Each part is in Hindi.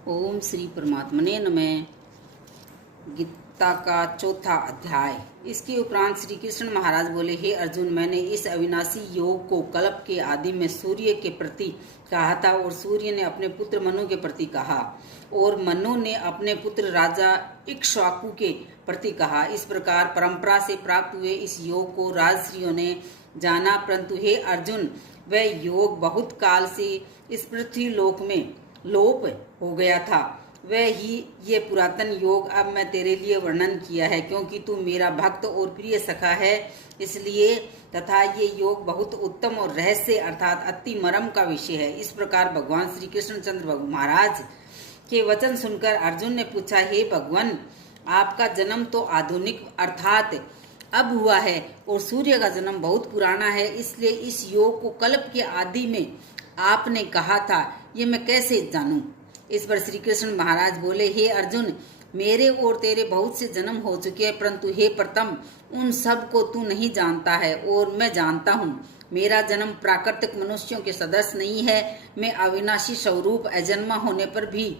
ओम श्री परमात्मने नमः। गीता का चौथा अध्याय। इसके उपरांत श्री कृष्ण महाराज बोले, हे अर्जुन, मैंने इस अविनाशी योग को कल्प के आदि में सूर्य के प्रति कहा था और सूर्य ने अपने पुत्र मनु के प्रति कहा और मनु ने अपने पुत्र राजा इक्ष्वाकु के प्रति कहा। इस प्रकार परंपरा से प्राप्त हुए इस योग को राजर्षियों ने जाना, परंतु हे अर्जुन, वह योग बहुत काल से इस पृथ्वी लोक में लोप हो गया था। वह ही ये पुरातन योग अब मैं तेरे लिए वर्णन किया है, क्योंकि तू मेरा भक्त और प्रिय सखा है, इसलिए। तथा ये योग बहुत उत्तम और रहस्य अर्थात अति मर्म का विषय है। इस प्रकार भगवान श्री कृष्णचंद्र महाराज के वचन सुनकर अर्जुन ने पूछा, हे भगवान, आपका जन्म तो आधुनिक अर्थात अब हुआ है और सूर्य का जन्म बहुत पुराना है, इसलिए इस योग को कल्प के आदि में आपने कहा था, ये मैं कैसे जानूं? इस पर श्री कृष्ण महाराज बोले, हे अर्जुन, मेरे और तेरे बहुत से जन्म हो चुके हैं, परंतु हे प्रथम, उन सब को तू नहीं जानता है और मैं जानता हूँ। मेरा जन्म प्राकृतिक मनुष्यों के सदस्य नहीं है। मैं अविनाशी स्वरूप अजन्मा होने पर भी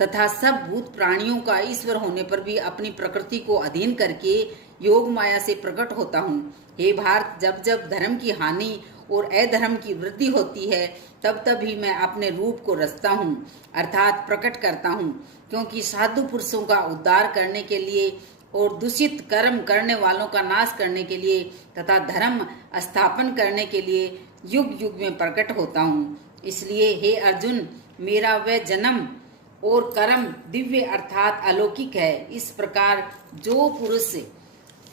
तथा सब भूत प्राणियों का ईश्वर होने पर भी अपनी प्रकृति को अधीन करके योग माया से प्रकट होता हूँ। हे भारत, जब जब धर्म की हानि और अधर्म की वृद्धि होती है, तब तब ही मैं अपने रूप को रचता हूँ अर्थात प्रकट करता हूँ, क्योंकि साधु पुरुषों का उद्धार करने के लिए और दूषित कर्म करने वालों का नाश करने के लिए तथा धर्म स्थापन करने के लिए युग युग में प्रकट होता हूँ। इसलिए हे अर्जुन, मेरा वह जन्म और कर्म दिव्य अर्थात अलौकिक है। इस प्रकार जो पुरुष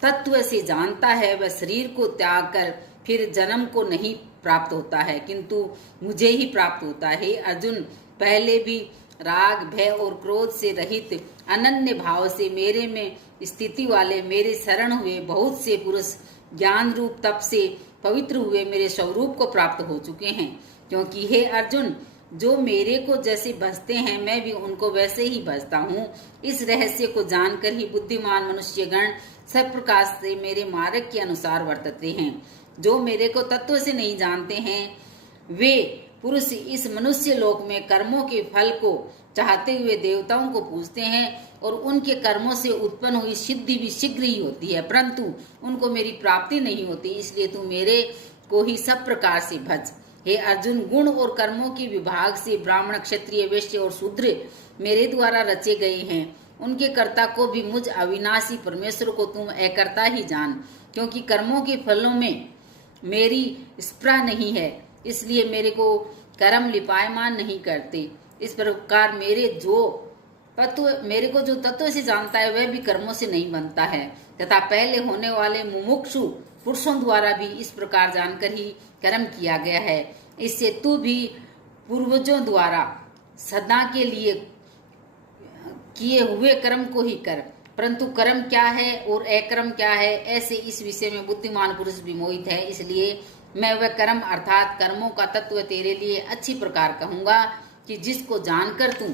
तत्व से जानता है, वह शरीर को त्याग कर फिर जन्म को नहीं प्राप्त होता है, किंतु मुझे ही प्राप्त होता है। अर्जुन, पहले भी राग, भय और क्रोध से रहित अनन्य भाव से मेरे में स्थिति वाले मेरे शरण हुए बहुत से पुरुष ज्ञान रूप तप से पवित्र हुए मेरे स्वरूप को प्राप्त हो चुके हैं। क्योंकि हे अर्जुन, जो मेरे को जैसे भजते हैं, मैं भी उनको वैसे ही भजता हूँ। इस रहस्य को जानकर ही बुद्धिमान मनुष्यगण सब प्रकार से मेरे मार्ग के अनुसार वर्तते हैं। जो मेरे को तत्व से नहीं जानते हैं, वे पुरुष इस मनुष्य लोक में कर्मों के फल को चाहते हुए देवताओं को पूजते हैं और उनके कर्मों से उत्पन्न हुई सिद्धि भी शीघ्र ही होती है, परंतु उनको मेरी प्राप्ति नहीं होती। इसलिए तू मेरे को ही सब प्रकार से भज। हे अर्जुन, गुण और कर्मों के विभाग से ब्राह्मण, क्षत्रिय, वैश्य और शूद्र मेरे द्वारा रचे गए हैं। उनके कर्ता को भी मुझ अविनाशी परमेश्वर को तुम अकर्ता ही जान, क्योंकि कर्मों के फलों में मेरी स्पृहा नहीं है, इसलिए मेरे को कर्म लिपायमान नहीं करते। इस प्रकार मेरे को जो तत्व से जानता है, वह भी कर्मों से नहीं बनता है, तथा पहले होने वाले मुमुक्षु पुरुषों द्वारा भी इस प्रकार जानकर ही कर्म किया गया है। इससे तू भी पूर्वजों द्वारा सदा के लिए किए हुए कर्म को ही कर, परंतु कर्म क्या है और अकर्म क्या है, ऐसे इस विषय में बुद्धिमान पुरुष भी मोहित है। इसलिए मैं वह कर्म अर्थात कर्मों का तत्व तेरे लिए अच्छी प्रकार कहूंगा कि जिसको जानकर तू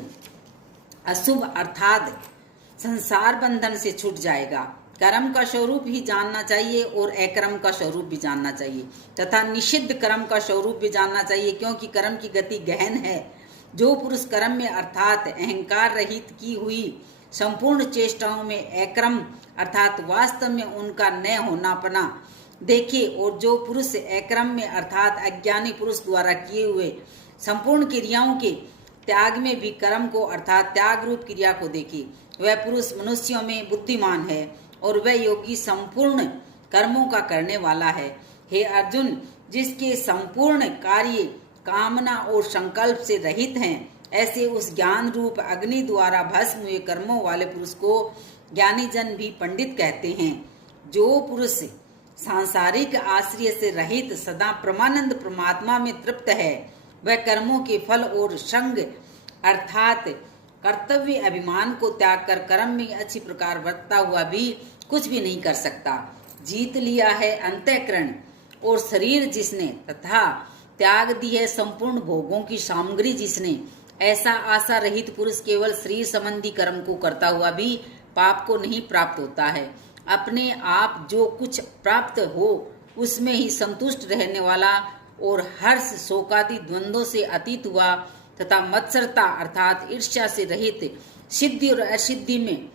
अशुभ अर्थात संसार बंधन से छूट जाएगा। कर्म का स्वरूप ही जानना चाहिए और अकर्म का स्वरूप भी जानना चाहिए तथा निषिद्ध कर्म का स्वरूप भी जानना चाहिए, क्योंकि कर्म की गति गहन है। जो पुरुष कर्म में अर्थात अहंकार रहित की हुई संपूर्ण चेष्टाओं में अकर्म अर्थात वास्तव में उनका न होनापना देखे, और जो पुरुष अकर्म में अर्थात अज्ञानी पुरुष द्वारा किए हुए संपूर्ण क्रियाओं के त्याग में भी कर्म को अर्थात त्याग रूप क्रिया को देखे, वह पुरुष मनुष्यों में बुद्धिमान है और वह योगी संपूर्ण कर्मों का करने वाला है। हे अर्जुन, जिसके संपूर्ण कार्य कामना और संकल्प से रहित हैं, ऐसे उस ज्ञान रूप अग्नि द्वारा भस्म हुए कर्मों वाले पुरुष को ज्ञानी जन भी पंडित कहते हैं। जो पुरुष सांसारिक आश्रय से रहित सदा परमानंद परमात्मा में तृप्त है, वह कर्मों के फल और संग अर्थात कर्तव्य अभिमान को त्याग कर कर्म में अच्छी प्रकार वर्तता हुआ भी कुछ भी नहीं कर सकता। जीत लिया है अंतःकरण और शरीर जिसने तथा त्याग दी है संपूर्ण भोगों की सामग्री जिसने, ऐसा आशा रहित पुरुष केवल शरीर संबंधी कर्म को करता हुआ भी पाप को नहीं प्राप्त होता है। अपने आप जो कुछ प्राप्त हो उसमें ही संतुष्ट रहने वाला और हर्ष शोकादि द्वंद्वों से अतीत हुआ तथा मत्सरता अर्थात ईर्ष्या से रहित सिद्धि और असिद्धि में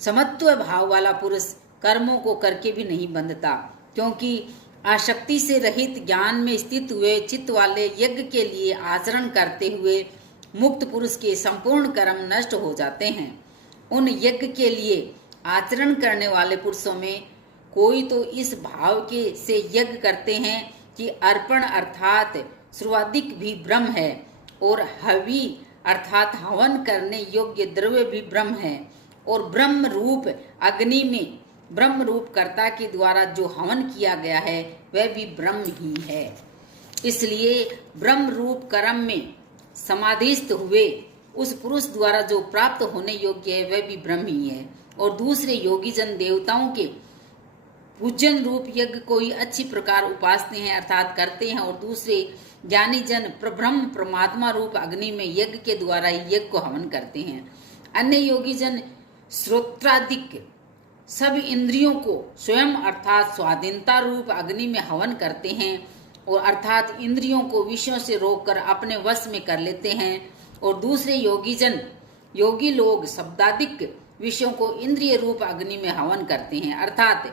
समत्व भाव वाला पुरुष कर्मों को करके भी नहीं बंधता, क्योंकि आसक्ति से रहित ज्ञान में स्थित हुए चित्त वाले यज्ञ के लिए आचरण करते हुए मुक्त पुरुष के संपूर्ण कर्म नष्ट हो जाते हैं। उन यज्ञ के लिए आचरण करने वाले पुरुषों में कोई तो इस भाव के से यज्ञ करते हैं कि अर्पण अर्थात सर्वाधिक भी ब्रह्म है, और हवि अर्थात हवन करने योग्य द्रव्य भी ब्रह्म है, और ब्रह्म रूप अग्नि में ब्रह्म रूप कर्ता के द्वारा जो हवन किया गया है वह भी ब्रह्म ही है। इसलिए ब्रह्म रूप कर्म में समाधिस्थ हुए उस पुरुष द्वारा जो प्राप्त होने योग्य है वह भी ब्रह्म ही है। और दूसरे योगी जन देवताओं के पूजन रूप यज्ञ को ही अच्छी प्रकार उपासते हैं अर्थात करते हैं, और दूसरे ज्ञानी जन प्रब्रह्म परमात्मा रूप अग्नि में यज्ञ के द्वारा ही यज्ञ को हवन करते हैं। अन्य योगी जन श्रोत्रादिक सब इंद्रियों को स्वयं अर्थात स्वाधीनता रूप अग्नि में हवन करते हैं, और अर्थात इंद्रियों को विषयों से रोककर अपने वश में कर लेते हैं। और दूसरे योगी लोग शब्दादिक विषयों को इंद्रिय रूप अग्नि में हवन करते हैं, अर्थात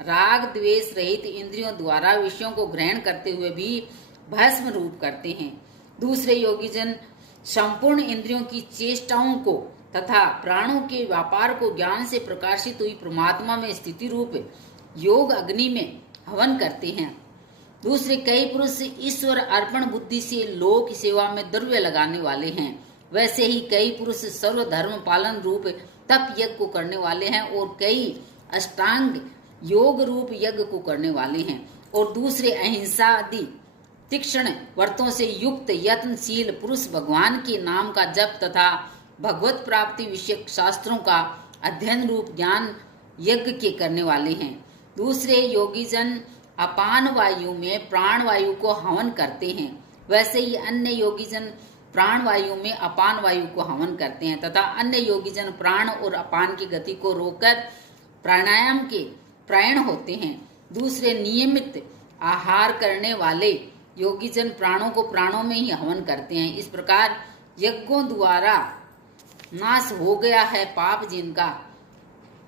राग द्वेष रहित इंद्रियों द्वारा विषयों को ग्रहण करते हुए भी भस्म रूप करते हैं। दूसरे योगी जन संपूर्ण इंद्रियों की चेष्टाओं को तथा प्राणों के व्यापार को ज्ञान से प्रकाशित हुई परमात्मा में स्थिति रूप योग अग्नि में हवन करते हैं। दूसरे कई पुरुष ईश्वर अर्पण बुद्धि से लोक सेवा में द्रव्य लगाने वाले हैं, वैसे ही कई पुरुष सर्व धर्म पालन रूप तप यज्ञ को करने वाले हैं, और कई अष्टांग योग रूप यज्ञ को करने वाले हैं, और दूसरे अहिंसा आदि तीक्ष्ण व्रतों से युक्त यत्नशील पुरुष भगवान के नाम का जप तथा भगवत प्राप्ति विषयक शास्त्रों का अध्ययन रूप ज्ञान यज्ञ के करने वाले हैं। दूसरे योगी जन अपान वायु में प्राण वायु को हवन करते हैं, वैसे ही अन्य योगी जन प्राण वायु में अपान वायु को हवन करते हैं, तथा अन्य योगी जन प्राण और अपान की गति को रोककर प्राणायाम के प्रायण होते हैं। दूसरे नियमित आहार करने वाले योगी जन प्राणों को प्राणों में ही हवन करते हैं। इस प्रकार यज्ञों द्वारा नाश हो गया है पाप जिनका,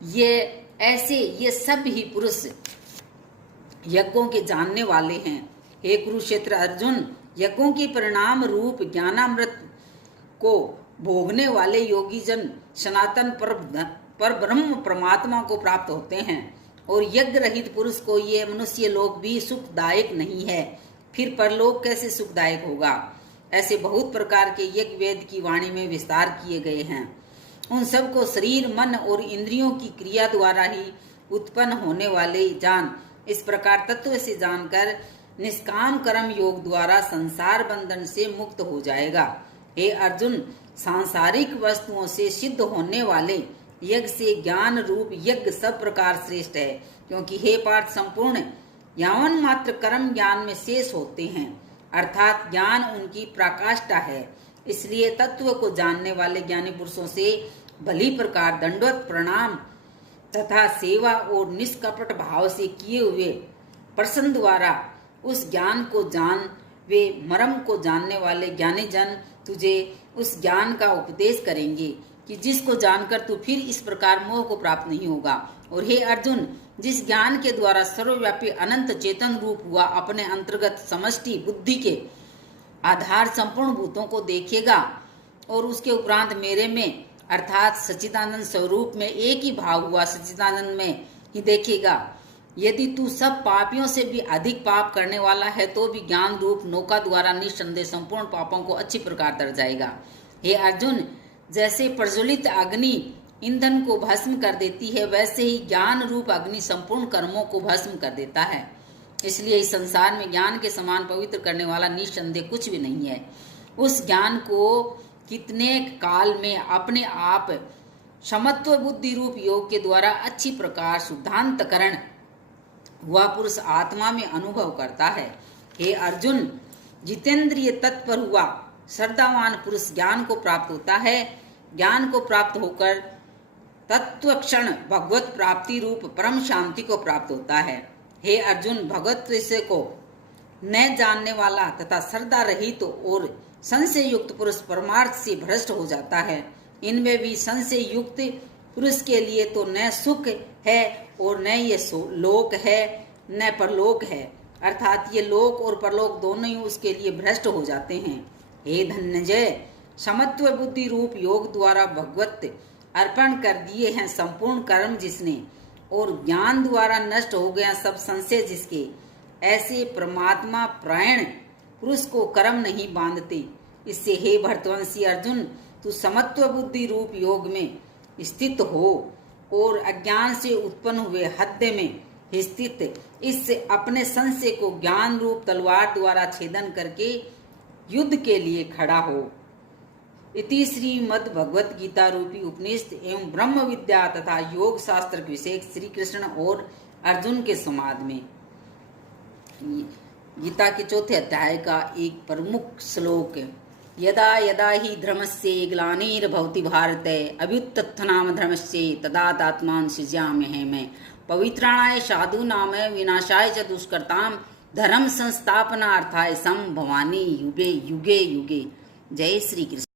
ये सब ही पुरुष यज्ञों के जानने वाले हैं। हे कुरुक्षेत्र अर्जुन, यज्ञों के परिणाम रूप ज्ञानामृत को भोगने वाले योगी जन सनातन पर ब्रह्म परमात्मा को प्राप्त होते हैं, और यज्ञ रहित पुरुष को ये मनुष्य लोक भी सुखदायक नहीं है, फिर परलोक कैसे सुखदायक होगा। ऐसे बहुत प्रकार के यज्ञ वेद की वाणी में विस्तार किए गए हैं। उन सब को शरीर मन और इंद्रियों की क्रिया द्वारा ही उत्पन्न होने वाले जान, इस प्रकार तत्व से जानकर निष्काम कर्म योग द्वारा संसार बंधन से मुक्त हो जाएगा। हे अर्जुन, सांसारिक वस्तुओं से सिद्ध होने वाले यज्ञ से ज्ञान रूप यज्ञ सब प्रकार श्रेष्ठ है, क्योंकि हे पार्थ संपूर्ण यावन मात्र कर्म ज्ञान में शेष होते हैं, अर्थात ज्ञान उनकी प्रकाष्ठा है। इसलिए तत्व को जानने वाले ज्ञानी पुरुषों से भली प्रकार दंडवत प्रणाम तथा सेवा और निष्कपट भाव से किए हुए प्रसन्न द्वारा उस ज्ञान को जान, वे मर्म को जानने वाले ज्ञानी जन तुझे उस ज्ञान का उपदेश करेंगे कि जिसको जानकर तू फिर इस प्रकार मोह को प्राप्त नहीं होगा। और हे अर्जुन, जिस ज्ञान के द्वारा सर्वव्यापी अनंत चेतन रूप हुआ अपने अंतर्गत समष्टि बुद्धि के आधार संपूर्ण भूतों को देखेगा, और उसके उपरांत मेरे में अर्थात सच्चिदानंद स्वरूप में एक ही भाव हुआ सच्चिदानंद में ही देखेगा। यदि तू सब पापियों से भी अधिक पाप करने वाला है तो भी ज्ञान रूप नौका द्वारा निस्संदेह संपूर्ण पापों को अच्छी प्रकार तर जाएगा। हे अर्जुन, जैसे प्रज्वलित अग्नि ईंधन को भस्म कर देती है, वैसे ही ज्ञान रूप अग्नि संपूर्ण कर्मों को भस्म कर देता है। इसलिए इस संसार में ज्ञान के समान पवित्र करने वाला निस्संदेह कुछ भी नहीं है। उस ज्ञान को कितने काल में अपने आप समत्व बुद्धि रूप योग के द्वारा अच्छी प्रकार शुद्धांतकरण वह पुरुष आत्मा में अनुभव करता है। हे अर्जुन, जितेंद्रिय तत्पर हुआ श्रद्धावान पुरुष ज्ञान को प्राप्त होता है। ज्ञान को प्राप्त होकर तत्वक्षण भगवत प्राप्ति रूप परम शांति को प्राप्त होता है। हे अर्जुन, भगवत विषय को न जानने वाला तथा श्रद्धा रहित और संशय युक्त पुरुष परमार्थ से भ्रष्ट हो जाता है। इनमें भी संशय युक्त पुरुष के लिए तो न सुख है और न ये लोक है न परलोक है, अर्थात ये लोक और परलोक दोनों ही उसके लिए भ्रष्ट हो जाते हैं। हे धनंजय, समत्व बुद्धि रूप योग द्वारा भगवत अर्पण कर दिए हैं संपूर्ण कर्म जिसने, और ज्ञान द्वारा नष्ट हो गया सब संशय जिसके, ऐसे परमात्मा प्रायण पुरुष को कर्म नहीं बांधते। इससे हे भरतवंशी अर्जुन, तू समत्व बुद्धि रूप योग में स्थित हो और अज्ञान से उत्पन्न हुए हृदय में स्थित इस अपने संशय को ज्ञान रूप तलवार द्वारा छेदन करके युद्ध के लिए खड़ा हो। इति श्रीमद् भगवत गीता रूपी उपनिषद एवं ब्रह्म विद्या तथा योग शास्त्र के विषय श्री कृष्ण और अर्जुन के संवाद में गीता के चौथे अध्याय का एक प्रमुख श्लोक, यदा यदा हि धर्मस्य ग्लानिर्भवति भारत अभ्युत्थानं धर्मस्य तदात्मानं सृजाम्यहम् पवित्राणाय साधूनां विनाशाय च दुष्कृतां धर्म संस्थापनार्थाय संभवामि युगे युगे युगे। जय श्री कृष्ण।